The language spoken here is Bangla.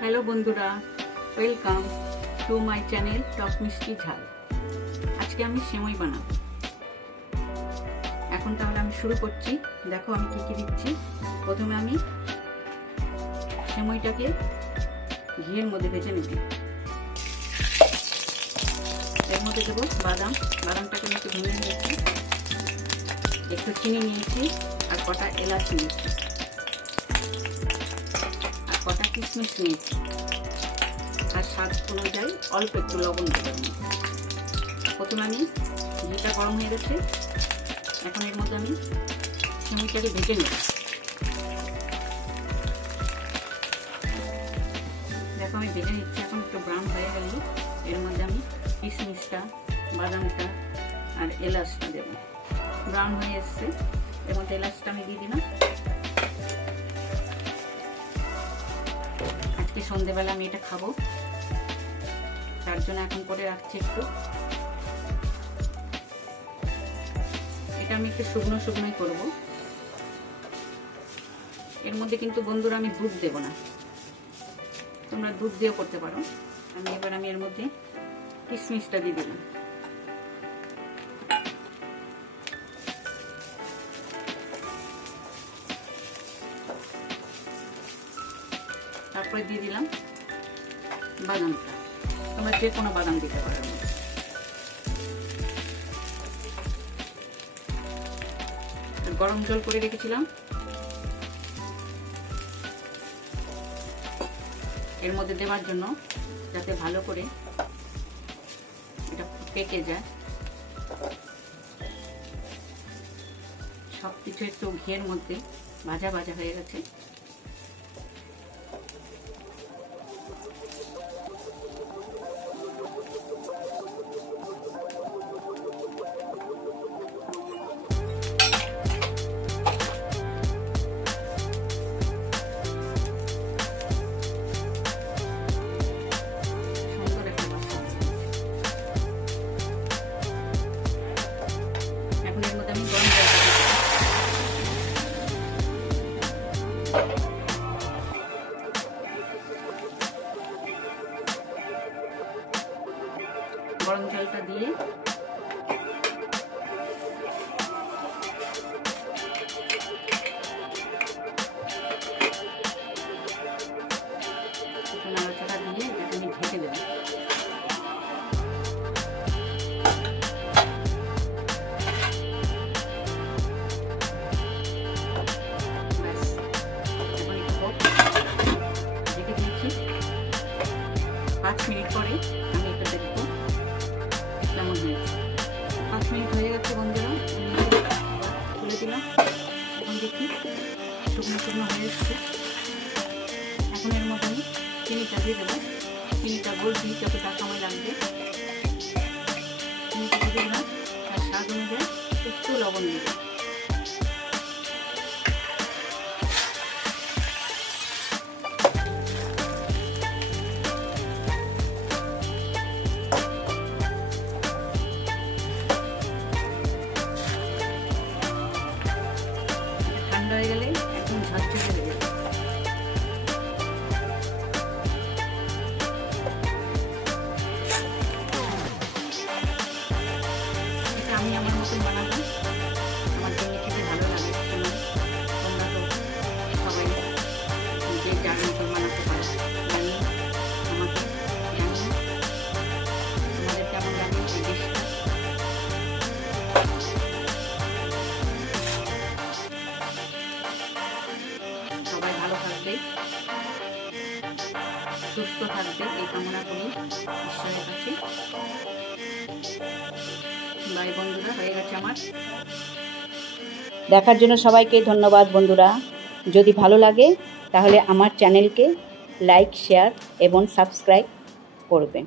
হ্যালো বন্ধুরা, ওয়েলকাম টু মাই চ্যানেল টক মিষ্টি ঝাল। আজকে আমি সেমাই বানাবো। এখন তাহলে আমি শুরু করছি। দেখো আমি কি কি দিচ্ছি। প্রথমে আমি সেমাইটাকে ঘিয়ের মধ্যে ভেজে নেব। এর মধ্যে দেবো বাদামটাকে একটু ভেঙে নিয়েছি, একটু চিনি নিয়েছি আর কটা এলাচ নিয়েছি আর কটা কিশমিশ নিয়েছি আর স্বাদ অনুযায়ী অল্প একটু লবণ দেবেন। প্রথমে আমি ঘিটা গরম হয়ে গেছে, এখন এর মধ্যে আমি সেমাইটাকে ভেজে নেব। দেখো আমি ভেজে নিচ্ছি, এখন একটু ব্রাউন হয়ে গেল। এর মধ্যে আমি কিশমিশটা, বাদামটা আর এলাচটা দেব। ব্রাউন হয়ে এসছে, এর মধ্যে এলাচটা আমি দিয়ে দিলাম। আজকে সন্ধ্যেবেলা আমি এটা খাবো, তার জন্য এখন করে রাখছি একটু। এটা আমি একটু শুকনো শুকনোই করব। এর মধ্যে কিন্তু বন্ধুরা আমি দুধ দেব না, তোমরা দুধ দিয়েও করতে পারো। এবার আমি এর মধ্যে কিশমিশটা দিয়ে দিলাম। তারপরে দিয়ে দিলাম বাদামটা, তোমরা যে কোনো বাদাম দিতে পারো। গরম জল করে রেখেছিলাম, এর মধ্যে দেওয়ার জন্য, যাতে ভালো করে এটা পেকে যায়। সবকিছু একটু ঘিয়ের মধ্যে ভাজা ভাজা হয়ে গেছে। গরম জলটা দিয়ে নাড়াচাড়া দিয়ে এটাকে আমি ঢেকে দেব। ঢেকে দিয়েছি। 5 মিনিট পরে আমি এটা দেখবো কেমন হয়েছে। 5 মিনিট হয়ে গেছে বন্ধুরা, তুলে দিলাম। এখন দেখি শুকনো শুকনো হয়ে এসছে। এখন এর মধ্যে আমি চিনিটা দিয়ে দেবো। চিনিটা বলছি যতটা সময় লাগবে। চিনিটা দিয়ে দিলাম, তার স্বাদ অনুযায়ী একটু লবণ দেবো। হয়ে গেলে একদম ঝরঝরে হয়ে যাবে। এটা আমি আমার মতন বানাবো, আমার জন্য খেতে ভালো লাগে। তোমরা তো সবাই যে যার মতন বানাতে পারো। জানি আমাকে জানি তোমাদের কেমন লাগে এই ডিশটা। সবাই ভালো থাকবে, সুস্থ থাকবে এই কামনা করি ঈশ্বরের কাছে। বাই বন্ধুরা, হয়ে গেছে আমার। দেখার জন্য সবাইকে ধন্যবাদ বন্ধুরা। যদি ভালো লাগে তাহলে আমার চ্যানেলকে লাইক, শেয়ার এবং সাবস্ক্রাইব করবেন।